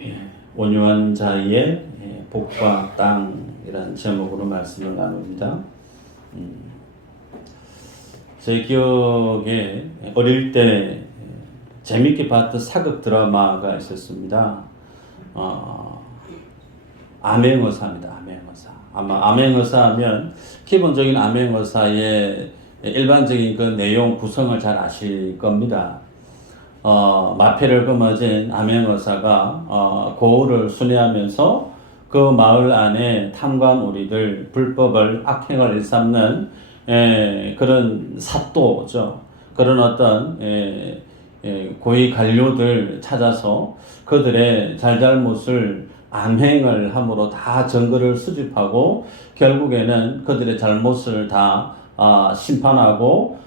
예, 온유한 자의 복과 땅이라는 제목으로 말씀을 나눕니다. 제 기억에 어릴 때 재밌게 봤던 사극 드라마가 있었습니다. 암행어사입니다. 암행어사. 아마 암행어사 하면 기본적인 암행어사의 일반적인 그 내용 구성을 잘 아실 겁니다. 마패를 거머쥔 암행어사가 고을을 순회하면서 그 마을 안에 탐관오리들, 불법을 악행을 일삼는 그런 사또죠. 그런 어떤 고위 관료들 찾아서 그들의 잘잘못을 암행을 함으로 다 증거를 수집하고 결국에는 그들의 잘못을 다 심판하고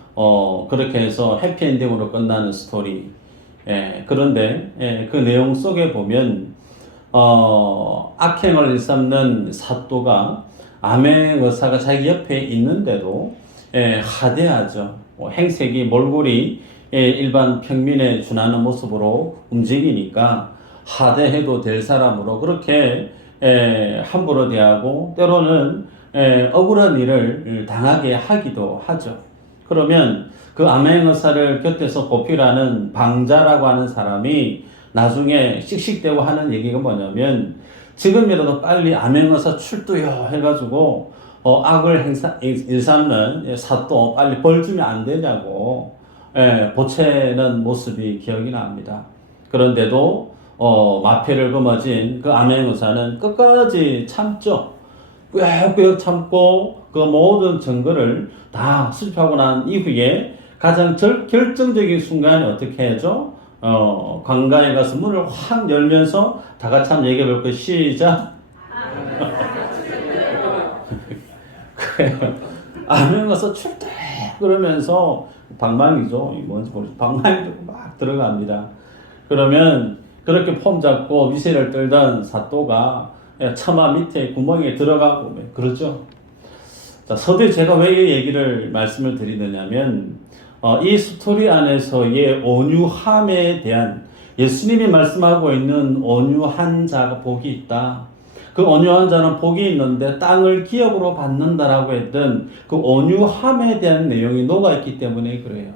그렇게 해서 해피엔딩으로 끝나는 스토리. 그런데 그 내용 속에 보면 악행을 일삼는 사또가 암행의사가 자기 옆에 있는데도 하대하죠. 행색이 몰골이 일반 평민에 준하는 모습으로 움직이니까 하대해도 될 사람으로 그렇게 함부로 대하고 때로는 억울한 일을 당하게 하기도 하죠. 그러면 그 암행의사를 곁에서 보필하는 방자라고 하는 사람이 나중에 씩씩대고 하는 얘기가 뭐냐면 지금이라도 빨리 암행의사 출두요 해가지고 악을 일삼는 사또 빨리 벌 주면 안 되냐고 보채는 모습이 기억이 납니다. 그런데도 마패를 거머쥔 그 암행의사는 끝까지 참죠. 꾸역꾸역 참고 그 모든 증거를 다 수집하고 난 이후에 가장 결정적인 순간에 어떻게 하죠? 관가에 가서 문을 확 열면서 다 같이 한번 얘기해 볼까요? 시작. 암행 가서 출대 그러면서 방망이죠. 뭔지 모르죠. 방망이 들고 막 들어갑니다. 그러면 그렇게 폼 잡고 위세를 떨던 사또가 처마 밑에 구멍에 들어가고 그러죠. 자, 서두에 제가 왜 이 얘기를 말씀을 드리느냐면 이 스토리 안에서의 온유함에 대한 예수님이 말씀하고 있는 온유한 자가 복이 있다. 그 온유한 자는 복이 있는데 땅을 기업으로 받는다라고 했던 그 온유함에 대한 내용이 녹아있기 때문에 그래요.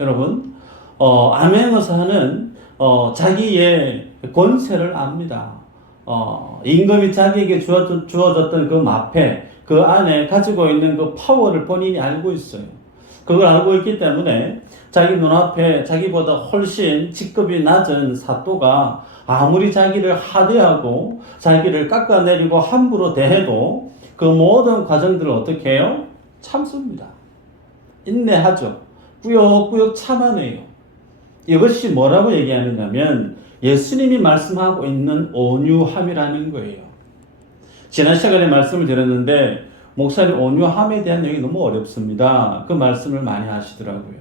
여러분, 암행의사는 자기의 권세를 압니다. 임금이 자기에게 주어졌던 그 마패, 그 안에 가지고 있는 그 파워를 본인이 알고 있어요. 그걸 알고 있기 때문에 자기 눈앞에 자기보다 훨씬 직급이 낮은 사또가 아무리 자기를 하대하고 자기를 깎아내리고 함부로 대해도 그 모든 과정들을 어떻게 해요? 참습니다. 인내하죠. 꾸역꾸역 참아내요. 이것이 뭐라고 얘기하느냐면 예수님이 말씀하고 있는 온유함이라는 거예요. 지난 시간에 말씀을 드렸는데 목사님 온유함에 대한 내용이 너무 어렵습니다. 그 말씀을 많이 하시더라고요.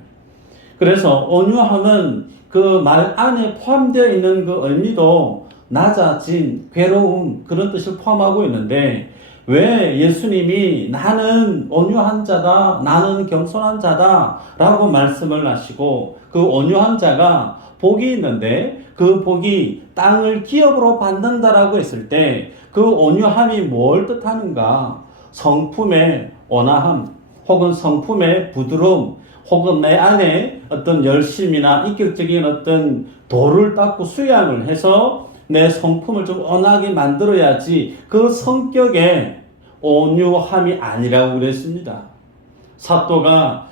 그래서 온유함은 그 말 안에 포함되어 있는 그 의미도 낮아진, 괴로움 그런 뜻을 포함하고 있는데 왜 예수님이 나는 온유한 자다, 나는 겸손한 자다 라고 말씀을 하시고 그 온유한 자가 복이 있는데 그 복이 땅을 기업으로 받는다라고 했을 때 그 온유함이 뭘 뜻하는가? 성품의 온화함 혹은 성품의 부드러움 혹은 내 안에 어떤 열심이나 인격적인 어떤 도를 닦고 수양을 해서 내 성품을 좀 온화하게 만들어야지 그 성격의 온유함이 아니라고 그랬습니다. 사또가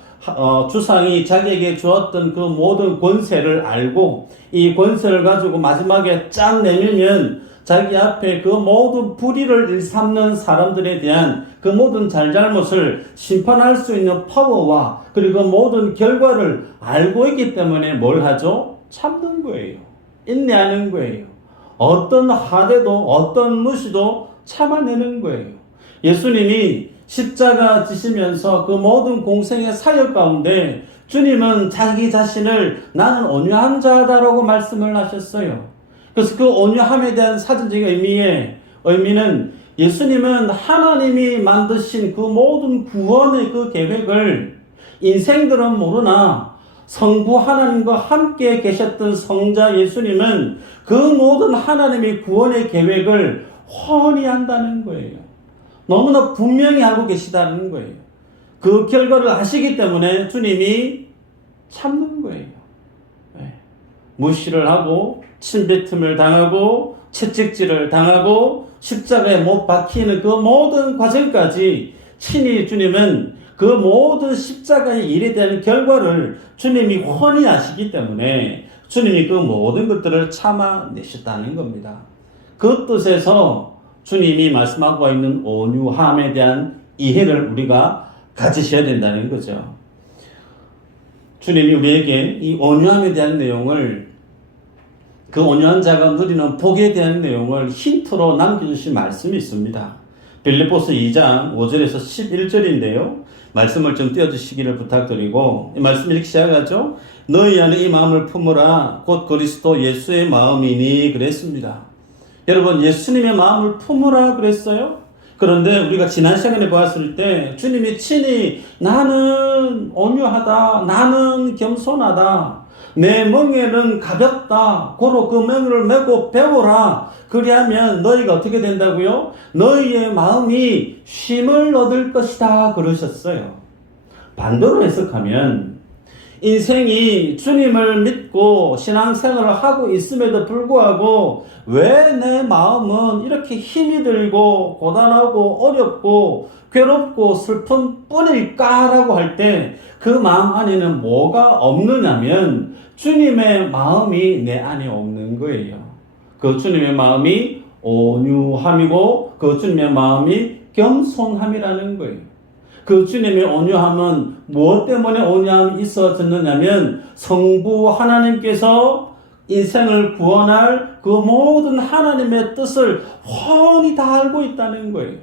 주상이 자기에게 주었던 그 모든 권세를 알고 이 권세를 가지고 마지막에 쫙 내밀면 자기 앞에 그 모든 불의를 일삼는 사람들에 대한 그 모든 잘잘못을 심판할 수 있는 파워와 그리고 모든 결과를 알고 있기 때문에 뭘 하죠? 참는 거예요. 인내하는 거예요. 어떤 하대도 어떤 무시도 참아내는 거예요. 예수님이 십자가 지시면서 그 모든 공생의 사역 가운데 주님은 자기 자신을 나는 온유한 자다라고 말씀을 하셨어요. 그래서 그 온유함에 대한 사전적인 의미는 예수님은 하나님이 만드신 그 모든 구원의 그 계획을 인생들은 모르나 성부 하나님과 함께 계셨던 성자 예수님은 그 모든 하나님의 구원의 계획을 훤히 안다는 거예요. 너무나 분명히 알고 계시다는 거예요. 그 결과를 아시기 때문에 주님이 참는 거예요. 무시를 하고 침뱉음을 당하고 채찍질을 당하고 십자가에 못 박히는 그 모든 과정까지 친히 주님은 그 모든 십자가의 일에 대한 결과를 주님이 훤히 아시기 때문에 주님이 그 모든 것들을 참아내셨다는 겁니다. 그 뜻에서 주님이 말씀하고 있는 온유함에 대한 이해를 우리가 가지셔야 된다는 거죠. 주님이 우리에게 이 온유함에 대한 내용을, 그 온유한 자가 누리는 복에 대한 내용을 힌트로 남겨주신 말씀이 있습니다. 빌립보서 2장 5절에서 11절인데요. 말씀을 좀 띄워주시기를 부탁드리고, 이 말씀 이렇게 시작하죠. 너희 안에 이 마음을 품으라 곧 그리스도 예수의 마음이니 그랬습니다. 여러분, 예수님의 마음을 품으라 그랬어요. 그런데 우리가 지난 시간에 보았을 때 주님이 친히 나는 온유하다, 나는 겸손하다, 내 멍에는 가볍다, 고로 그 멍에를 메고 배우라. 그리하면 너희가 어떻게 된다고요? 너희의 마음이 쉼을 얻을 것이다 그러셨어요. 반대로 해석하면 인생이 주님을 믿고 신앙생활을 하고 있음에도 불구하고 왜 내 마음은 이렇게 힘이 들고 고단하고 어렵고 괴롭고 슬픈 뿐일까라고 할 때 그 마음 안에는 뭐가 없느냐면 주님의 마음이 내 안에 없는 거예요. 그 주님의 마음이 온유함이고 그 주님의 마음이 겸손함이라는 거예요. 그 주님의 온유함은 무엇 때문에 온유함이 있어졌느냐면 성부 하나님께서 인생을 구원할 그 모든 하나님의 뜻을 훤히 다 알고 있다는 거예요.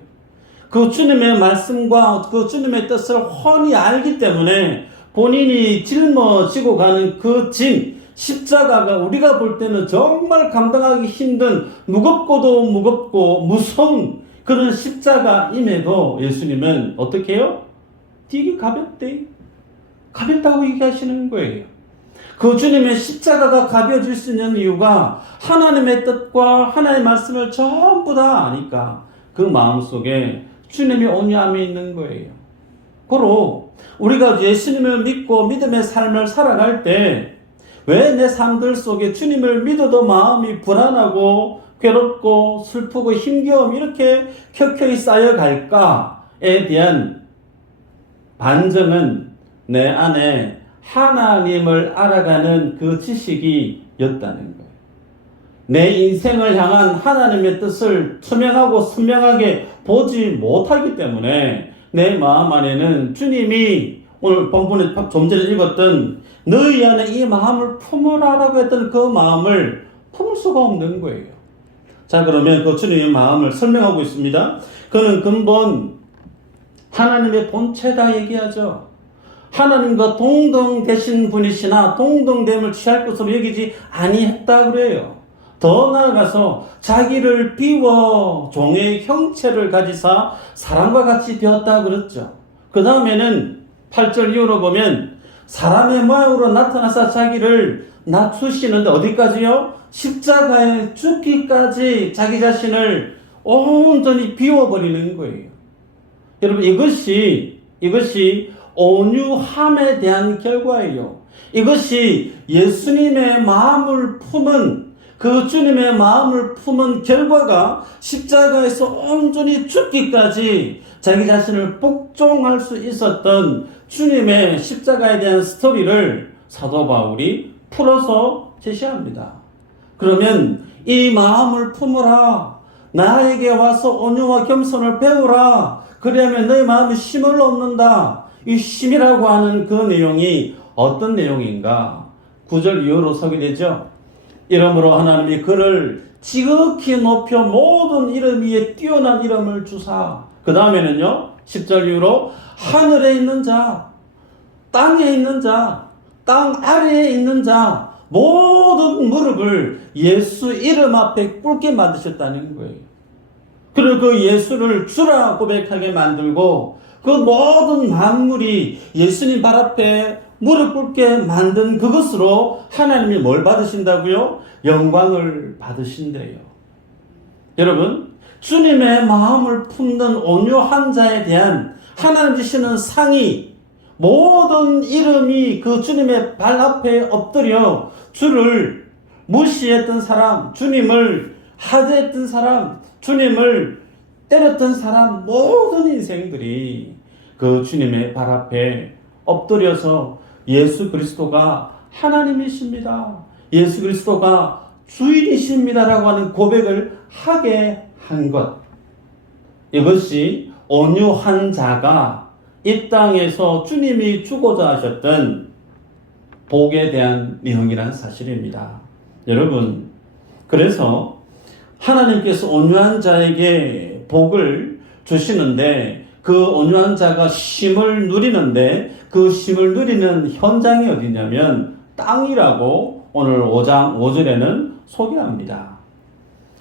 그 주님의 말씀과 그 주님의 뜻을 훤히 알기 때문에 본인이 짊어지고 가는 그 짐, 십자가가 우리가 볼 때는 정말 감당하기 힘든 무겁고도 무겁고 무서운 그런 십자가임에도 예수님은 어떻게 해요? 되게 가볍대. 가볍다고 얘기하시는 거예요. 그 주님의 십자가가 가벼워질 수 있는 이유가 하나님의 뜻과 하나님의 말씀을 전부 다 아니까 그 마음속에 주님의 온유함이 있는 거예요. 고로 우리가 예수님을 믿고 믿음의 삶을 살아갈 때 왜 내 삶들 속에 주님을 믿어도 마음이 불안하고 괴롭고 슬프고 힘겨움 이렇게 켜켜이 쌓여갈까에 대한 반증은 내 안에 하나님을 알아가는 그 지식이 였다는 거예요. 내 인생을 향한 하나님의 뜻을 투명하고 선명하게 보지 못하기 때문에 내 마음 안에는 주님이 오늘 본문에 좀 전에 읽었던 너희 안에 이 마음을 품으라라고 했던 그 마음을 품을 수가 없는 거예요. 자, 그러면 그 주님의 마음을 설명하고 있습니다. 그는 근본 하나님의 본체다 얘기하죠. 하나님과 동등되신 분이시나 동등됨을 취할 것으로 여기지 아니했다 그래요. 더 나아가서 자기를 비워 종의 형체를 가지사 사람과 같이 되었다 그랬죠. 그 다음에는 8절 이후로 보면 사람의 모양으로 나타나서 자기를 낮추시는데 어디까지요? 십자가에 죽기까지 자기 자신을 온전히 비워버리는 거예요. 여러분, 이것이 온유함에 대한 결과예요. 이것이 예수님의 마음을 품은 그 주님의 마음을 품은 결과가 십자가에서 온전히 죽기까지 자기 자신을 복종할 수 있었던 주님의 십자가에 대한 스토리를 사도 바울이 풀어서 제시합니다. 그러면 이 마음을 품으라. 나에게 와서 온유와 겸손을 배우라. 그러면 너희 마음이 쉼을 얻는다. 이 쉼이라고 하는 그 내용이 어떤 내용인가? 9절 이후로 소개되죠. 이러므로 하나님이 그를 지극히 높여 모든 이름 위에 뛰어난 이름을 주사. 그 다음에는요, 10절 이후로 하늘에 있는 자, 땅에 있는 자, 땅 아래에 있는 자, 모든 무릎을 예수 이름 앞에 꿇게 만드셨다는 거예요. 그리고 그 예수를 주라 고백하게 만들고 그 모든 만물이 예수님 발 앞에 무릎 꿇게 만든 그것으로 하나님이 뭘 받으신다고요? 영광을 받으신대요. 여러분, 주님의 마음을 품는 온유한 자에 대한 하나님 주시는 상이, 모든 이름이 그 주님의 발 앞에 엎드려 주를 무시했던 사람, 주님을 하대했던 사람, 주님을 때렸던 사람, 모든 인생들이 그 주님의 발 앞에 엎드려서 예수 그리스도가 하나님이십니다, 예수 그리스도가 주인이십니다라고 하는 고백을 하게 한 것, 이것이 온유한 자가 이 땅에서 주님이 주고자 하셨던 복에 대한 내용이라는 사실입니다. 여러분, 그래서 하나님께서 온유한 자에게 복을 주시는데, 그 온유한 자가 쉼을 누리는데, 그 쉼을 누리는 현장이 어디냐면 땅이라고 오늘 5장 5절에는 소개합니다.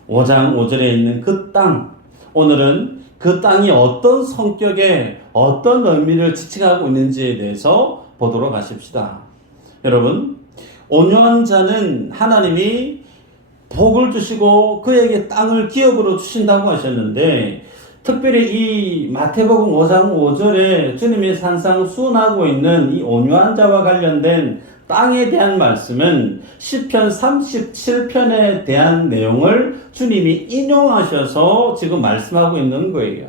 5장 5절에 있는 그 땅, 오늘은 그 땅이 어떤 성격에 어떤 의미를 지칭하고 있는지에 대해서 보도록 하십시다. 여러분, 온유한 자는 하나님이 복을 주시고 그에게 땅을 기업으로 주신다고 하셨는데, 특별히 이 마태복음 5장 5절에 주님이 산상수훈하고 있는 이 온유한 자와 관련된 땅에 대한 말씀은 시편 37편에 대한 내용을 주님이 인용하셔서 지금 말씀하고 있는 거예요.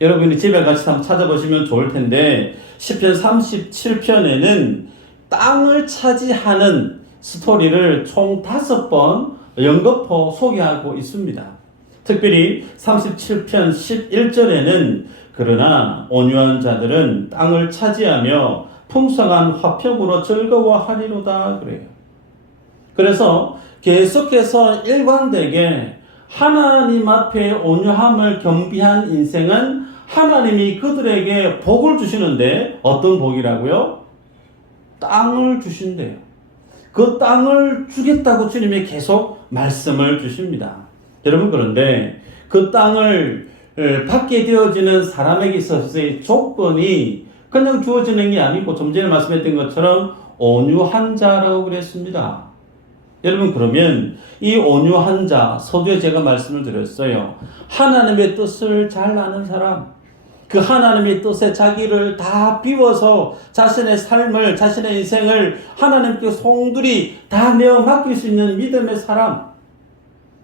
여러분이 집에 같이 한번 찾아보시면 좋을 텐데, 시편 37편에는 땅을 차지하는 스토리를 총 5번 연거푸 소개하고 있습니다. 특별히 37편 11절에는 그러나 온유한 자들은 땅을 차지하며 풍성한 화평으로 즐거워하리로다 그래요. 그래서 계속해서 일관되게 하나님 앞에 온유함을 겸비한 인생은 하나님이 그들에게 복을 주시는데, 어떤 복이라고요? 땅을 주신대요. 그 땅을 주겠다고 주님이 계속 말씀을 주십니다. 여러분, 그런데 그 땅을 받게 되어지는 사람에게 있어서의 조건이 그냥 주어지는 게 아니고, 좀 전에 말씀했던 것처럼 온유한 자라고 그랬습니다. 여러분, 그러면 이 온유한 자, 서두에 제가 말씀을 드렸어요. 하나님의 뜻을 잘 아는 사람, 그 하나님의 뜻에 자기를 다 비워서 자신의 삶을, 자신의 인생을 하나님께 송두리 다 내어 맡길 수 있는 믿음의 사람,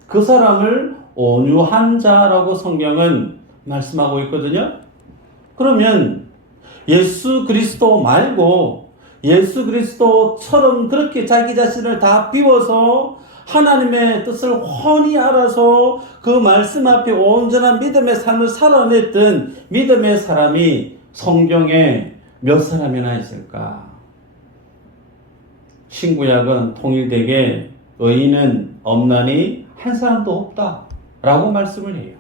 그 사람을 온유한 자라고 성경은 말씀하고 있거든요. 그러면 예수 그리스도 말고 예수 그리스도처럼 그렇게 자기 자신을 다 비워서 하나님의 뜻을 훤히 알아서 그 말씀 앞에 온전한 믿음의 삶을 살아냈던 믿음의 사람이 성경에 몇 사람이나 있을까? 신구약은 통일되게 의인은 없나니 한 사람도 없다 라고 말씀을 해요.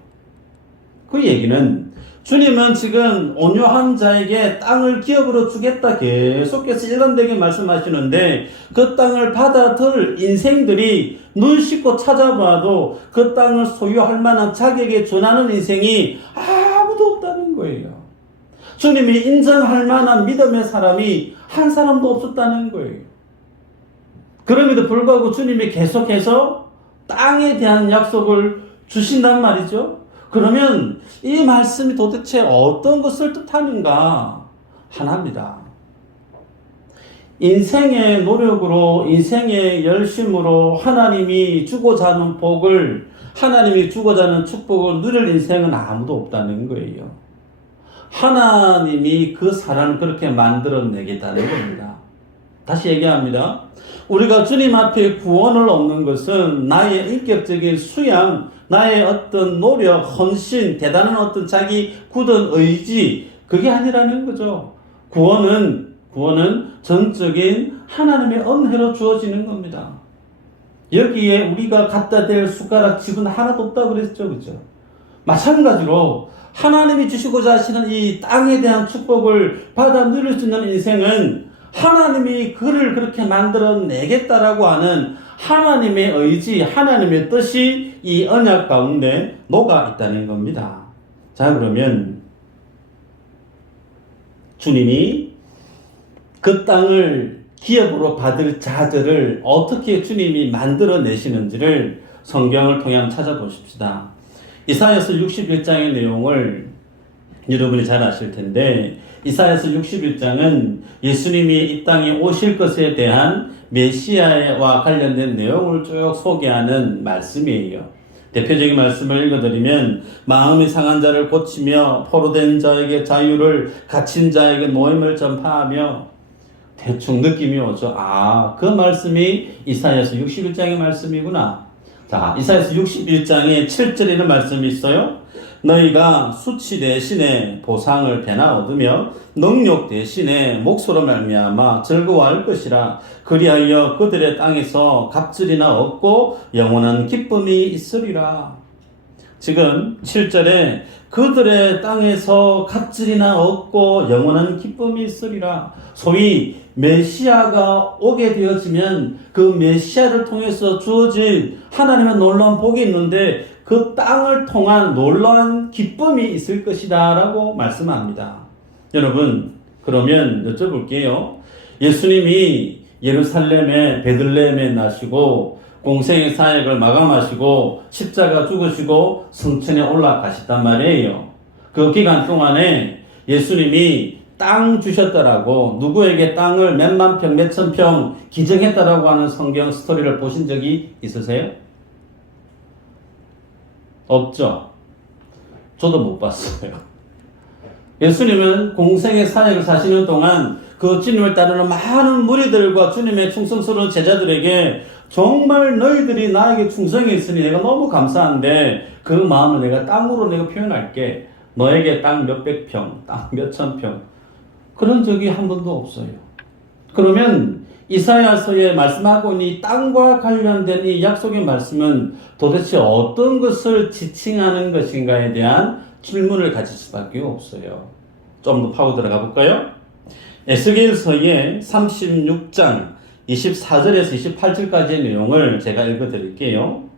그 얘기는 주님은 지금 온유한 자에게 땅을 기업으로 주겠다 계속해서 일관되게 말씀하시는데, 그 땅을 받아들 인생들이 눈 씻고 찾아봐도 그 땅을 소유할 만한 자격에 준하는 인생이 아무도 없다는 거예요. 주님이 인정할 만한 믿음의 사람이 한 사람도 없었다는 거예요. 그럼에도 불구하고 주님이 계속해서 땅에 대한 약속을 주신단 말이죠. 그러면 이 말씀이 도대체 어떤 것을 뜻하는가? 하나입니다. 인생의 노력으로, 인생의 열심으로 하나님이 주고자 하는 복을, 하나님이 주고자 하는 축복을 누릴 인생은 아무도 없다는 거예요. 하나님이 그 사람을 그렇게 만들어내겠다는 겁니다. 다시 얘기합니다. 우리가 주님 앞에 구원을 얻는 것은 나의 인격적인 수양, 나의 어떤 노력, 헌신, 대단한 어떤 자기 굳은 의지, 그게 아니라는 거죠. 구원은 전적인 하나님의 은혜로 주어지는 겁니다. 여기에 우리가 갖다 댈 숟가락 집은 하나도 없다고 그랬죠. 그죠? 마찬가지로 하나님이 주시고자 하시는 이 땅에 대한 축복을 받아 누릴 수 있는 인생은 하나님이 그를 그렇게 만들어내겠다라고 하는 하나님의 의지, 하나님의 뜻이 이 언약 가운데 녹아 있다는 겁니다. 자, 그러면 주님이 그 땅을 기업으로 받을 자들을 어떻게 주님이 만들어내시는지를 성경을 통해 한번 찾아보십시다. 이사야서 61장의 내용을 여러분이 잘 아실 텐데, 이사야서 61장은 예수님이 이 땅에 오실 것에 대한 메시아와 관련된 내용을 쭉 소개하는 말씀이에요. 대표적인 말씀을 읽어드리면, 마음이 상한 자를 고치며 포로된 자에게 자유를, 갇힌 자에게 모임을 전파하며, 대충 느낌이 오죠. 아, 그 말씀이 이사야서 61장의 말씀이구나. 자, 이사야서 61장에 7절에는 말씀이 있어요. 너희가 수치 대신에 보상을 배나 얻으며 능욕 대신에 몫으로 말미암아 즐거워할 것이라. 그리하여 그들의 땅에서 갑질이나 얻고 영원한 기쁨이 있으리라. 지금 7절에 그들의 땅에서 갑질이나 얻고 영원한 기쁨이 있으리라. 소위 메시아가 오게 되어지면 그 메시아를 통해서 주어진 하나님의 놀라운 복이 있는데 그 땅을 통한 놀라운 기쁨이 있을 것이다 라고 말씀합니다. 여러분, 그러면 여쭤볼게요. 예수님이 예루살렘의 베들레헴에 나시고 공생의 사역을 마감하시고 십자가 죽으시고 성천에 올라가셨단 말이에요. 그 기간 동안에 예수님이 땅 주셨다라고, 누구에게 땅을 몇만 평, 몇천 평 기증했다라고 하는 성경 스토리를 보신 적이 있으세요? 없죠? 저도 못 봤어요. 예수님은 공생의 사역을 사시는 동안 그 주님을 따르는 많은 무리들과 주님의 충성스러운 제자들에게 정말 너희들이 나에게 충성했으니 내가 너무 감사한데 그 마음을 내가 땅으로 내가 표현할게. 너에게 땅 몇백 평, 땅 몇천 평. 그런 적이 한 번도 없어요. 그러면 이사야서에 말씀하고 있는 이 땅과 관련된 이 약속의 말씀은 도대체 어떤 것을 지칭하는 것인가에 대한 질문을 가질 수밖에 없어요. 좀 더 파고 들어가 볼까요? 에스겔서의 36장 24절에서 28절까지의 내용을 제가 읽어드릴게요.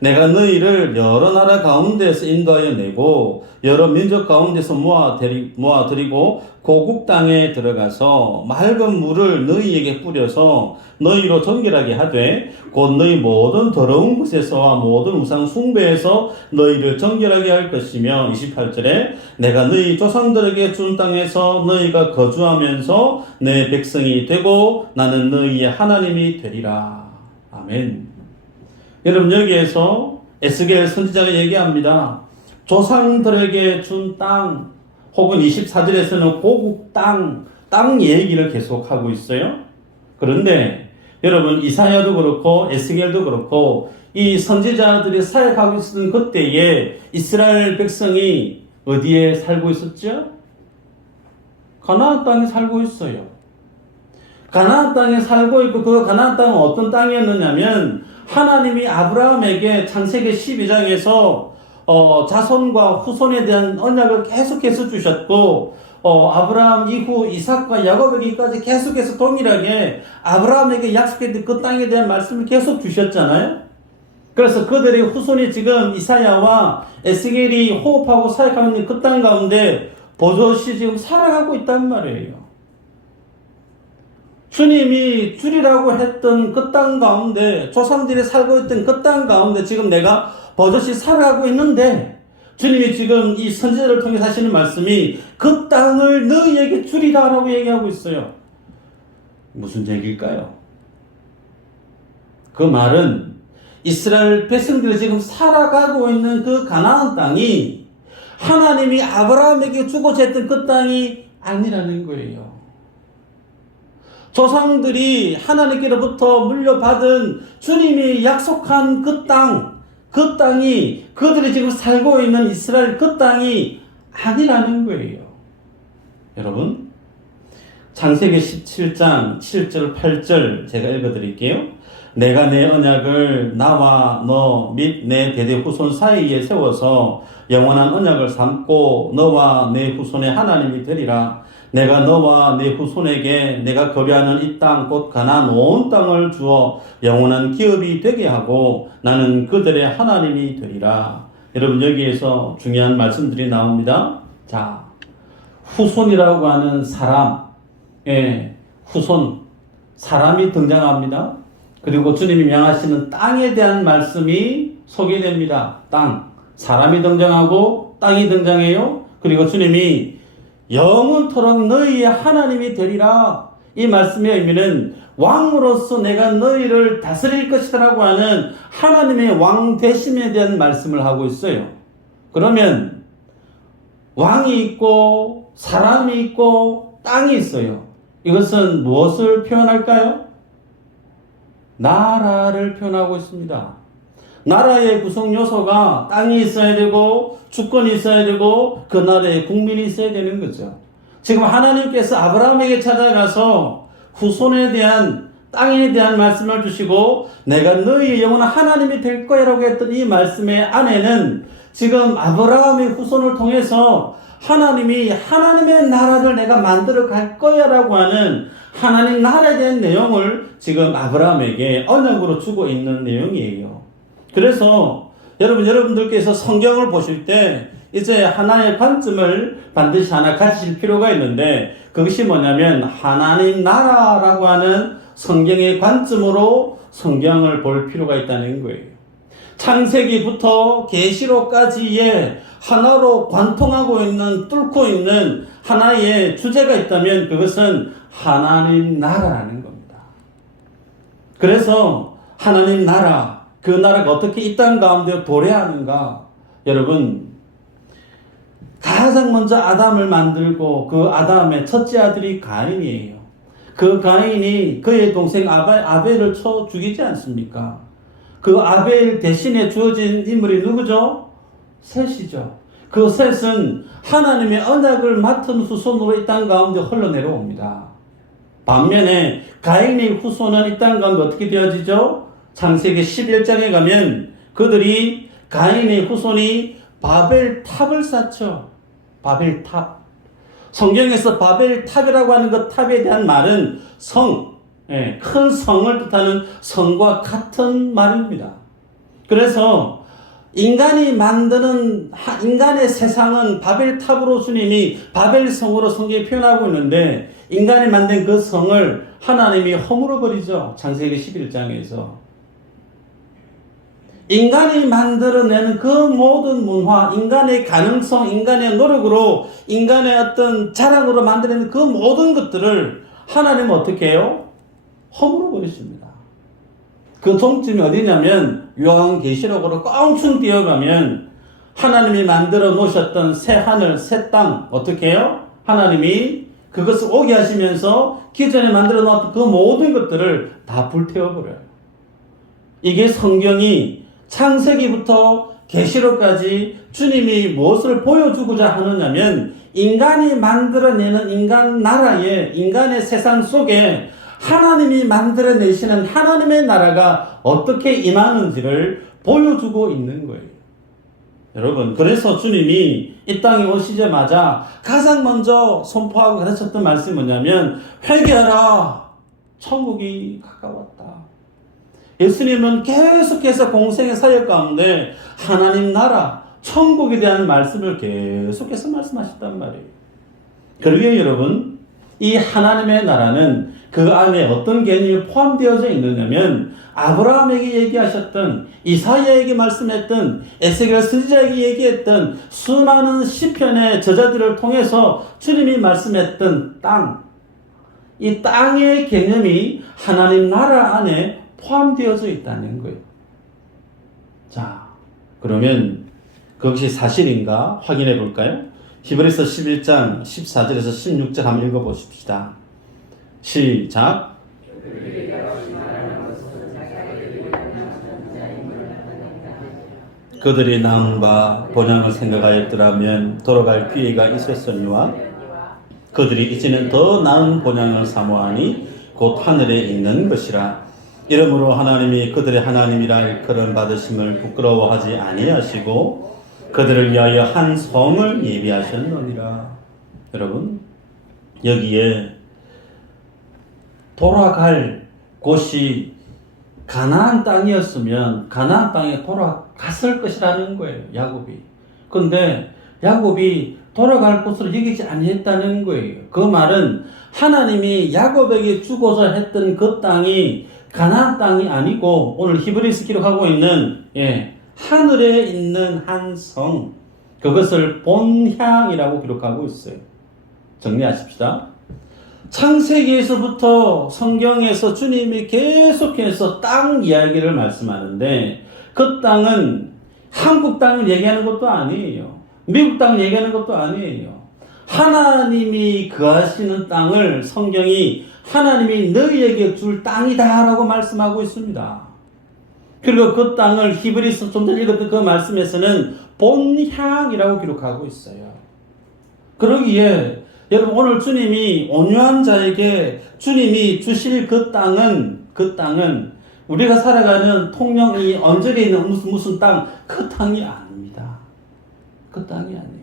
내가 너희를 여러 나라 가운데서 인도하여 내고 여러 민족 가운데서 모아들이고 고국 땅에 들어가서 맑은 물을 너희에게 뿌려서 너희로 정결하게 하되 곧 너희 모든 더러운 곳에서와 모든 우상 숭배에서 너희를 정결하게 할 것이며 28절에 내가 너희 조상들에게 준 땅에서 너희가 거주하면서 내 백성이 되고 나는 너희의 하나님이 되리라. 아멘. 여러분, 여기에서 에스겔 선지자가 얘기합니다. 조상들에게 준 땅, 혹은 24절에서는 고국 땅 얘기를 계속하고 있어요. 그런데 여러분, 이사야도 그렇고 에스겔도 그렇고 이 선지자들이 사역하고 있었던 그때에 이스라엘 백성이 어디에 살고 있었죠? 가나안 땅에 살고 있어요. 가나안 땅에 살고 있고 그 가나안 땅은 어떤 땅이었느냐면 하나님이 아브라함에게 창세기 12장에서 자손과 후손에 대한 언약을 계속해서 주셨고 아브라함 이후 이삭과 야곱에게까지 계속해서 동일하게 아브라함에게 약속했던 그 땅에 대한 말씀을 계속 주셨잖아요. 그래서 그들의 후손이 지금 이사야와 에스겔이 호흡하고 사역하고 있는 그 땅 가운데 버젓이 지금 살아가고 있단 말이에요. 주님이 주리라고 했던 그 땅 가운데, 조상들이 살고 있던 그 땅 가운데 지금 내가 버젓이 살아가고 있는데, 주님이 지금 이 선지자를 통해 하시는 말씀이 그 땅을 너희에게 주리라라고 얘기하고 있어요. 무슨 얘기일까요? 그 말은 이스라엘 백성들이 지금 살아가고 있는 그 가나안 땅이 하나님이 아브라함에게 주고자 했던 그 땅이 아니라는 거예요. 조상들이 하나님께로부터 물려받은 주님이 약속한 그 땅이 그들이 지금 살고 있는 이스라엘 그 땅이 아니라는 거예요. 여러분, 창세기 17장 7절 8절 제가 읽어드릴게요. 내가 내 언약을 나와 너 및 내 대대 후손 사이에 세워서 영원한 언약을 삼고 너와 내 후손의 하나님이 되리라. 내가 너와 내 후손에게 내가 거래하는 이 땅 곧 가나안 온 땅을 주어 영원한 기업이 되게 하고 나는 그들의 하나님이 되리라. 여러분, 여기에서 중요한 말씀들이 나옵니다. 자, 후손이라고 하는 사람, 후손, 사람이 등장합니다. 그리고 주님이 명하시는 땅에 대한 말씀이 소개됩니다. 땅, 사람이 등장하고 땅이 등장해요. 그리고 주님이 영원토록 너희의 하나님이 되리라. 이 말씀의 의미는 왕으로서 내가 너희를 다스릴 것이라고 하는 하나님의 왕 되심에 대한 말씀을 하고 있어요. 그러면 왕이 있고 사람이 있고 땅이 있어요. 이것은 무엇을 표현할까요? 나라를 표현하고 있습니다. 나라의 구성 요소가 땅이 있어야 되고 주권이 있어야 되고 그 나라에 국민이 있어야 되는 거죠. 지금 하나님께서 아브라함에게 찾아가서 후손에 대한 땅에 대한 말씀을 주시고 내가 너희의 영원한 하나님이 될 거야 라고 했던 이 말씀의 안에는 지금 아브라함의 후손을 통해서 하나님이 하나님의 나라를 내가 만들어 갈 거야 라고 하는 하나님 나라에 대한 내용을 지금 아브라함에게 언약으로 주고 있는 내용이에요. 그래서 여러분들께서 성경을 보실 때 이제 하나의 관점을 반드시 하나 가지실 필요가 있는데 그것이 뭐냐면 하나님 나라라고 하는 성경의 관점으로 성경을 볼 필요가 있다는 거예요. 창세기부터 계시록까지의 하나로 관통하고 있는 뚫고 있는 하나의 주제가 있다면 그것은 하나님 나라라는 겁니다. 그래서 하나님 나라, 그 나라가 어떻게 이 땅 가운데 도래하는가? 여러분, 가장 먼저 아담을 만들고 그 아담의 첫째 아들이 가인이에요. 그 가인이 그의 동생 아벨을 쳐 죽이지 않습니까? 그 아벨 대신에 주어진 인물이 누구죠? 셋이죠. 그 셋은 하나님의 언약을 맡은 후손으로 이 땅 가운데 흘러내려옵니다. 반면에 가인의 후손은 이 땅 가운데 어떻게 되어지죠? 창세기 11장에 가면 그들이 가인의 후손이 바벨탑을 쌓죠. 바벨탑. 성경에서 바벨탑이라고 하는 그 탑에 대한 말은 성, 큰 성을 뜻하는 성과 같은 말입니다. 그래서 인간이 만드는 인간의 세상은 바벨탑으로 주님이 바벨성으로 성경에 표현하고 있는데 인간이 만든 그 성을 하나님이 허물어 버리죠. 창세기 11장에서. 인간이 만들어내는 그 모든 문화, 인간의 가능성, 인간의 노력으로, 인간의 어떤 자랑으로 만들어내는 그 모든 것들을 하나님은 어떻게 해요? 허물어 버리십니다. 그 종점이 어디냐면 요한계시록으로 껑충 뛰어가면 하나님이 만들어 놓으셨던 새 하늘, 새 땅 어떻게 해요? 하나님이 그것을 오게 하시면서 기존에 만들어 놓았던 그 모든 것들을 다 불태워 버려요. 이게 성경이 창세기부터 계시록까지 주님이 무엇을 보여주고자 하느냐면 인간이 만들어내는 인간 나라에 인간의 세상 속에 하나님이 만들어내시는 하나님의 나라가 어떻게 임하는지를 보여주고 있는 거예요. 여러분, 그래서 주님이 이 땅에 오시자마자 가장 먼저 선포하고 가르쳤던 말씀이 뭐냐면 회개하라, 천국이 가까웠다. 예수님은 계속해서 공생의 사역 가운데 하나님 나라, 천국에 대한 말씀을 계속해서 말씀하셨단 말이에요. 그러기에 여러분, 이 하나님의 나라는 그 안에 어떤 개념이 포함되어져 있느냐면 아브라함에게 얘기하셨던, 이사야에게 말씀했던, 에스겔 선지자에게 얘기했던 수많은 시편의 저자들을 통해서 주님이 말씀했던 땅, 이 땅의 개념이 하나님 나라 안에 포함되어져 있다는 거예요. 자, 그러면 그것이 사실인가 확인해 볼까요? 히브리서 11장 14절에서 16절 한번 읽어보십시다. 시작. 그들이 나음과 본향을 생각하였더라면 돌아갈 기회가 있었으니와 그들이 이제는 더 나은 본향을 사모하니 곧 하늘에 있는 것이라. 이러므로 하나님이 그들의 하나님이라 일컬음 받으심을 부끄러워하지 아니하시고 그들을 위하여 한 성을 예비하셨느니라. 여러분, 여기에 돌아갈 곳이 가나안 땅이었으면 가나안 땅에 돌아갔을 것이라는 거예요, 야곱이. 그런데 야곱이 돌아갈 곳을 여기지 아니했다는 거예요. 그 말은 하나님이 야곱에게 주고자 했던 그 땅이 가나안 땅이 아니고 오늘 히브리서 기록하고 있는 하늘에 있는 한 성, 그것을 본향이라고 기록하고 있어요. 정리하십시다. 창세기에서부터 성경에서 주님이 계속해서 땅 이야기를 말씀하는데 그 땅은 한국 땅을 얘기하는 것도 아니에요. 미국 땅을 얘기하는 것도 아니에요. 하나님이 거하시는 땅을 성경이 하나님이 너희에게 줄 땅이다 라고 말씀하고 있습니다. 그리고 그 땅을 히브리서 좀 전에 읽었던 그 말씀에서는 본향이라고 기록하고 있어요. 그러기에 여러분 오늘 주님이 온유한 자에게 주님이 주실 그 땅은 우리가 살아가는 통영이 언저리에 있는 무슨 땅, 그 땅이 아닙니다. 그 땅이 아니에요.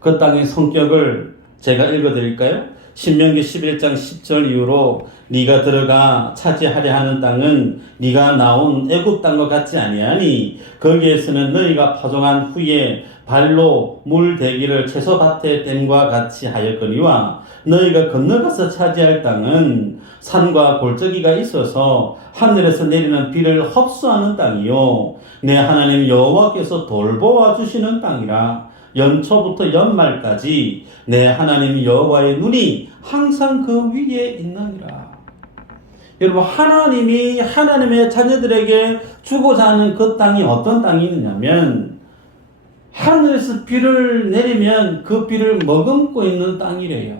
그 땅의 성격을 제가 읽어드릴까요? 신명기 11장 10절 이후로 네가 들어가 차지하려 하는 땅은 네가 나온 애굽 땅과 같지 아니하니 거기에서는 너희가 파종한 후에 발로 물 대기를 채소밭에 댐과 같이 하였거니와 너희가 건너가서 차지할 땅은 산과 골짜기가 있어서 하늘에서 내리는 비를 흡수하는 땅이요 내 하나님 여호와께서 돌보아 주시는 땅이라. 연초부터 연말까지 내 하나님 여호와의 눈이 항상 그 위에 있느니라. 여러분 하나님이 하나님의 자녀들에게 주고자 하는 그 땅이 어떤 땅이 있느냐면 하늘에서 비를 내리면 그 비를 머금고 있는 땅이래요.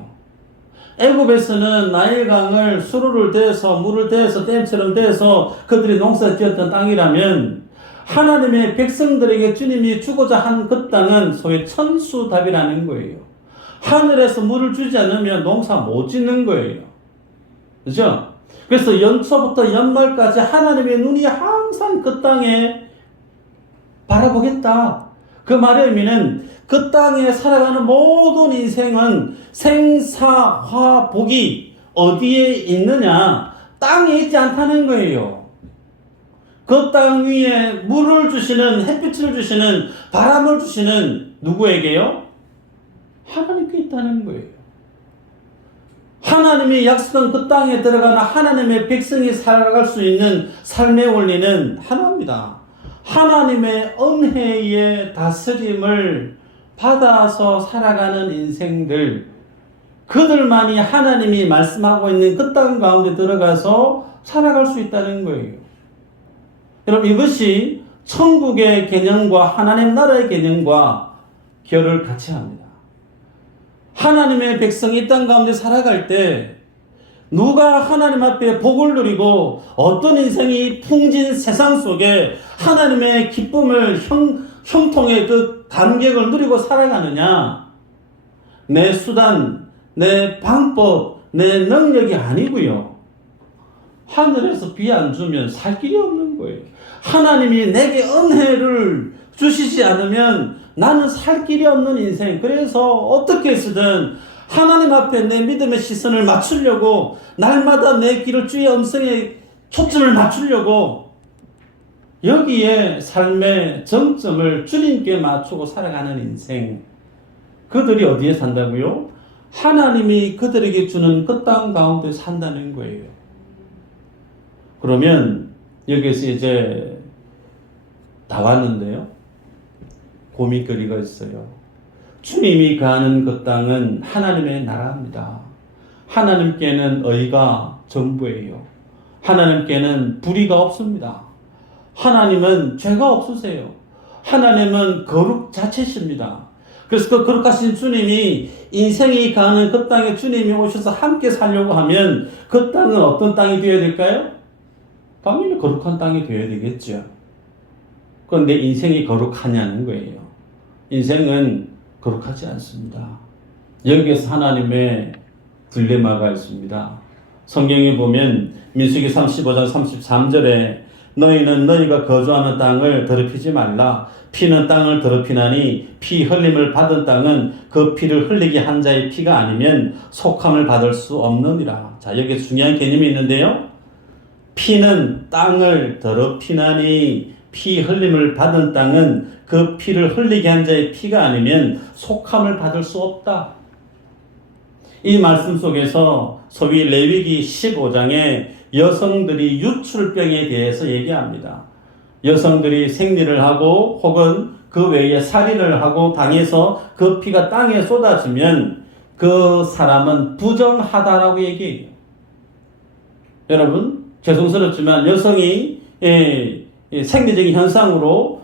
애굽에서는 나일강을 수로를 대서 물을 대서 댐처럼 대서 그들이 농사 지었던 땅이라면 하나님의 백성들에게 주님이 주고자 한 그 땅은 소위 천수답이라는 거예요. 하늘에서 물을 주지 않으면 농사 못 짓는 거예요. 그죠? 그래서 연초부터 연말까지 하나님의 눈이 항상 그 땅에 바라보겠다. 그 말의 의미는 그 땅에 살아가는 모든 인생은 생사화복이 어디에 있느냐? 땅에 있지 않다는 거예요. 그 땅 위에 물을 주시는, 햇빛을 주시는, 바람을 주시는 누구에게요? 하나님께 있다는 거예요. 하나님이 약속한 그 땅에 들어가는 하나님의 백성이 살아갈 수 있는 삶의 원리는 하나입니다. 하나님의 은혜의 다스림을 받아서 살아가는 인생들, 그들만이 하나님이 말씀하고 있는 그 땅 가운데 들어가서 살아갈 수 있다는 거예요. 여러분 이것이 천국의 개념과 하나님 나라의 개념과 결을 같이 합니다. 하나님의 백성이 이 땅 가운데 살아갈 때 누가 하나님 앞에 복을 누리고 어떤 인생이 풍진 세상 속에 하나님의 기쁨을 형통의 그 감격을 누리고 살아가느냐? 내 수단, 내 방법, 내 능력이 아니고요. 하늘에서 비 안 주면 살 길이 없는 거예요. 하나님이 내게 은혜를 주시지 않으면 나는 살 길이 없는 인생. 그래서 어떻게 해서든 하나님 앞에 내 믿음의 시선을 맞추려고 날마다 내 길을 주의 음성에 초점을 맞추려고 여기에 삶의 정점을 주님께 맞추고 살아가는 인생. 그들이 어디에 산다고요? 하나님이 그들에게 주는 그 땅 가운데 산다는 거예요. 그러면 여기에서 이제 다 왔는데요. 고민거리가 있어요. 주님이 가는 그 땅은 하나님의 나라입니다. 하나님께는 의가 전부예요. 하나님께는 불의가 없습니다. 하나님은 죄가 없으세요. 하나님은 거룩 자체십니다. 그래서 그 거룩하신 주님이 인생이 가는 그 땅에 주님이 오셔서 함께 살려고 하면 그 땅은 어떤 땅이 되어야 될까요? 당연히 거룩한 땅이 되어야 되겠죠. 그런데 인생이 거룩하냐는 거예요. 인생은 거룩하지 않습니다. 여기에서 하나님의 딜레마가 있습니다. 성경에 보면 민수기 35장 33절에 너희는 너희가 거주하는 땅을 더럽히지 말라. 피는 땅을 더럽히나니 피 흘림을 받은 땅은 그 피를 흘리게 한 자의 피가 아니면 속함을 받을 수 없느니라. 자, 여기 중요한 개념이 있는데요. 피는 땅을 더럽히나니 피 흘림을 받은 땅은 그 피를 흘리게 한 자의 피가 아니면 속함을 받을 수 없다. 이 말씀 속에서 소위 레위기 15장에 여성들이 유출병에 대해서 얘기합니다. 여성들이 생리를 하고 혹은 그 외에 살인을 하고 당해서 그 피가 땅에 쏟아지면 그 사람은 부정하다라고 얘기해요. 여러분, 죄송스럽지만 여성이 생리적인 현상으로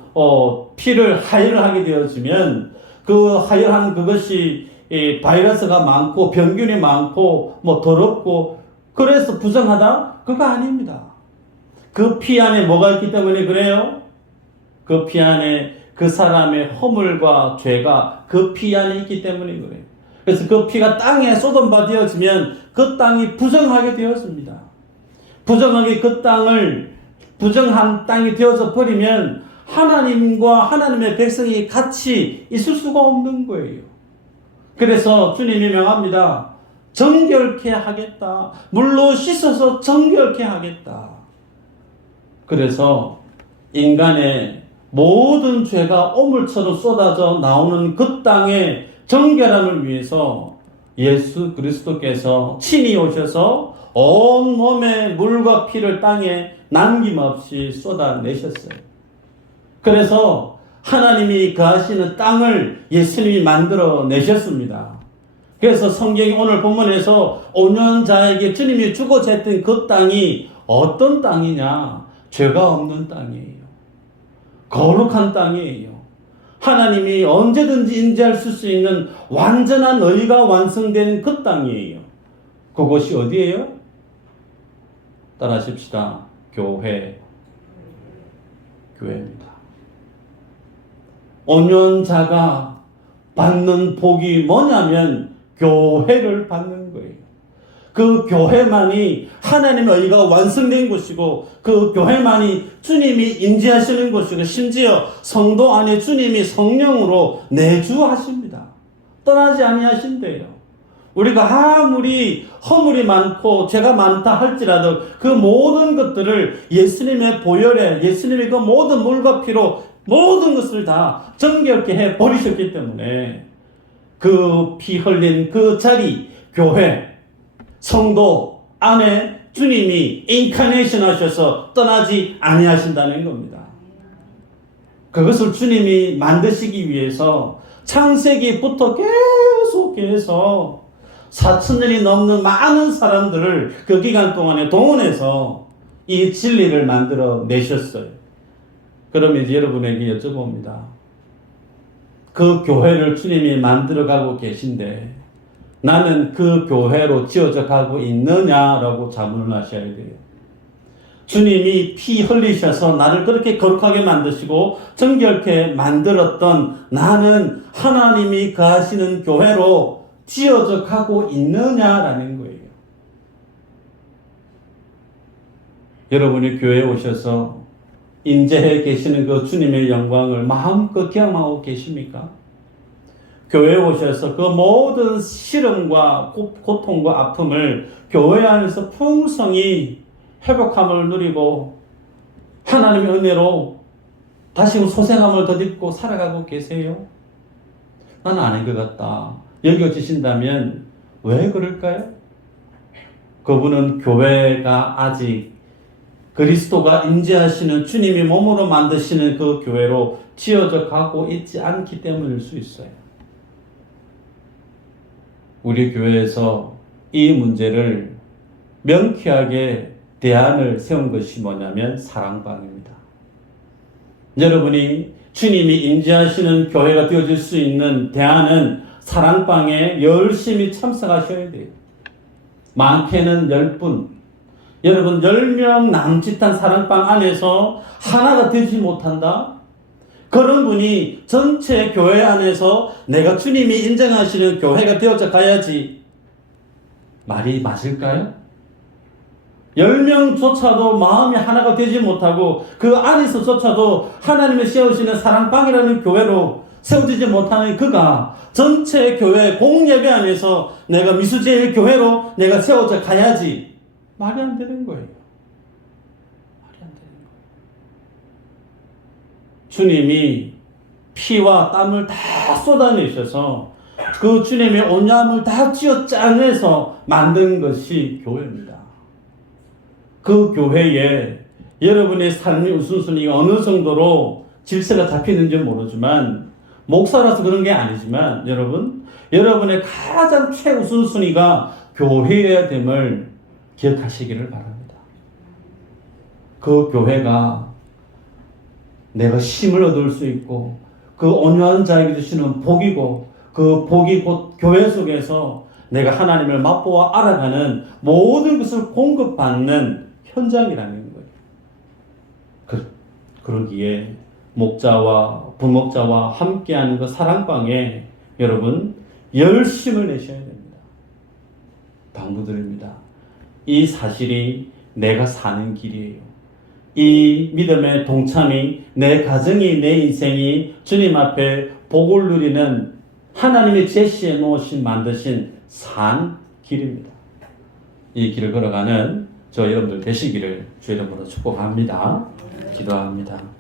피를 하혈을 하게 되어지면 그 하혈한 그것이 바이러스가 많고 병균이 많고 뭐 더럽고 그래서 부정하다? 그거 아닙니다. 그 피 안에 뭐가 있기 때문에 그래요? 그 피 안에 그 사람의 허물과 죄가 그 피 안에 있기 때문에 그래요. 그래서 그 피가 땅에 쏟아바 되어지면 그 땅이 부정하게 되었습니다. 부정하게 그 땅을 부정한 땅이 되어져 버리면 하나님과 하나님의 백성이 같이 있을 수가 없는 거예요. 그래서 주님이 명합니다. 정결케 하겠다. 물로 씻어서 정결케 하겠다. 그래서 인간의 모든 죄가 오물처럼 쏟아져 나오는 그 땅의 정결함을 위해서 예수 그리스도께서 친히 오셔서 온 몸의 물과 피를 땅에 남김없이 쏟아내셨어요. 그래서 하나님이 거하시는 땅을 예수님이 만들어 내셨습니다. 그래서 성경이 오늘 본문에서 5년 자에게 주님이 주고자 했던 그 땅이 어떤 땅이냐? 죄가 없는 땅이에요. 거룩한 땅이에요. 하나님이 언제든지 임재할 수 있는 완전한 의가 완성된 그 땅이에요. 그곳이 어디예요? 따라하십시다. 교회입니다. 5년자가 받는 복이 뭐냐면 교회를 받는 거예요. 그 교회만이 하나님의 의가 완성된 곳이고 그 교회만이 주님이 임재하시는 곳이고 심지어 성도 안에 주님이 성령으로 내주하십니다. 떠나지 아니하신대요. 우리가 아무리 허물이 많고 죄가 많다 할지라도 그 모든 것들을 예수님의 보혈에 예수님의 그 모든 물과 피로 모든 것을 다 정결케 해 버리셨기 때문에 그 피 흘린 그 자리 교회 성도 안에 주님이 인카네이션 하셔서 떠나지 아니하신다는 겁니다. 그것을 주님이 만드시기 위해서 창세기부터 계속해서 4,000년이 넘는 많은 사람들을 그 기간 동안에 동원해서 이 진리를 만들어 내셨어요. 그러면 이제 여러분에게 여쭤봅니다. 그 교회를 주님이 만들어가고 계신데 나는 그 교회로 지어져 가고 있느냐라고 자문을 하셔야 돼요. 주님이 피 흘리셔서 나를 그렇게 거룩하게 만드시고 정결케 만들었던 나는 하나님이 거하시는 교회로 지어져 가고 있느냐라는 거예요. 여러분이 교회에 오셔서 임재해 계시는 그 주님의 영광을 마음껏 경험하고 계십니까? 교회에 오셔서 그 모든 시름과 고통과 아픔을 교회 안에서 풍성히 회복함을 누리고 하나님의 은혜로 다시 소생함을 덧입고 살아가고 계세요? 나는 아닌 것 같다. 여겨지신다면 왜 그럴까요? 그분은 교회가 아직 그리스도가 임재하시는 주님이 몸으로 만드시는 그 교회로 지어져 가고 있지 않기 때문일 수 있어요. 우리 교회에서 이 문제를 명쾌하게 대안을 세운 것이 뭐냐면 사랑방입니다. 여러분이 주님이 임재하시는 교회가 되어질 수 있는 대안은 사랑방에 열심히 참석하셔야 돼요. 많게는 10분. 여러분 10명 남짓한 사랑방 안에서 하나가 되지 못한다? 그런 분이 전체 교회 안에서 내가 주님이 인정하시는 교회가 되어져 가야지 말이 맞을까요? 10명조차도 마음이 하나가 되지 못하고 그 안에서조차도 하나님이 세우시는 사랑방이라는 교회로 세워지지 못하는 그가 전체 교회 공예배 안에서 내가 미수제일 교회로 내가 세워져 가야지 말이 안 되는 거예요. 말이 안 되는 거예요. 주님이 피와 땀을 다 쏟아내셔서 그 주님의 온유함을 다 쥐어 짜내서 만든 것이 교회입니다. 그 교회에 여러분의 삶의 우선순위가 어느 정도로 질서가 잡히는지 모르지만, 목사라서 그런 게 아니지만, 여러분의 가장 최우선순위가 교회여야 됨을 기억하시기를 바랍니다. 그 교회가 내가 힘을 얻을 수 있고, 그 온유한 자에게 주시는 복이고, 그 복이 곧 교회 속에서 내가 하나님을 맛보아 알아가는 모든 것을 공급받는 현장이라는 거예요. 그러기에 목자와 부목자와 함께하는 그 사랑방에 여러분 열심을 내셔야 됩니다. 당부드립니다. 이 사실이 내가 사는 길이에요. 이 믿음의 동참이, 내 가정이, 내 인생이 주님 앞에 복을 누리는 하나님이 제시해 놓으신, 만드신 산 길입니다. 이 길을 걸어가는 저 여러분들 되시기를 주의 이름으로 축복합니다. 기도합니다.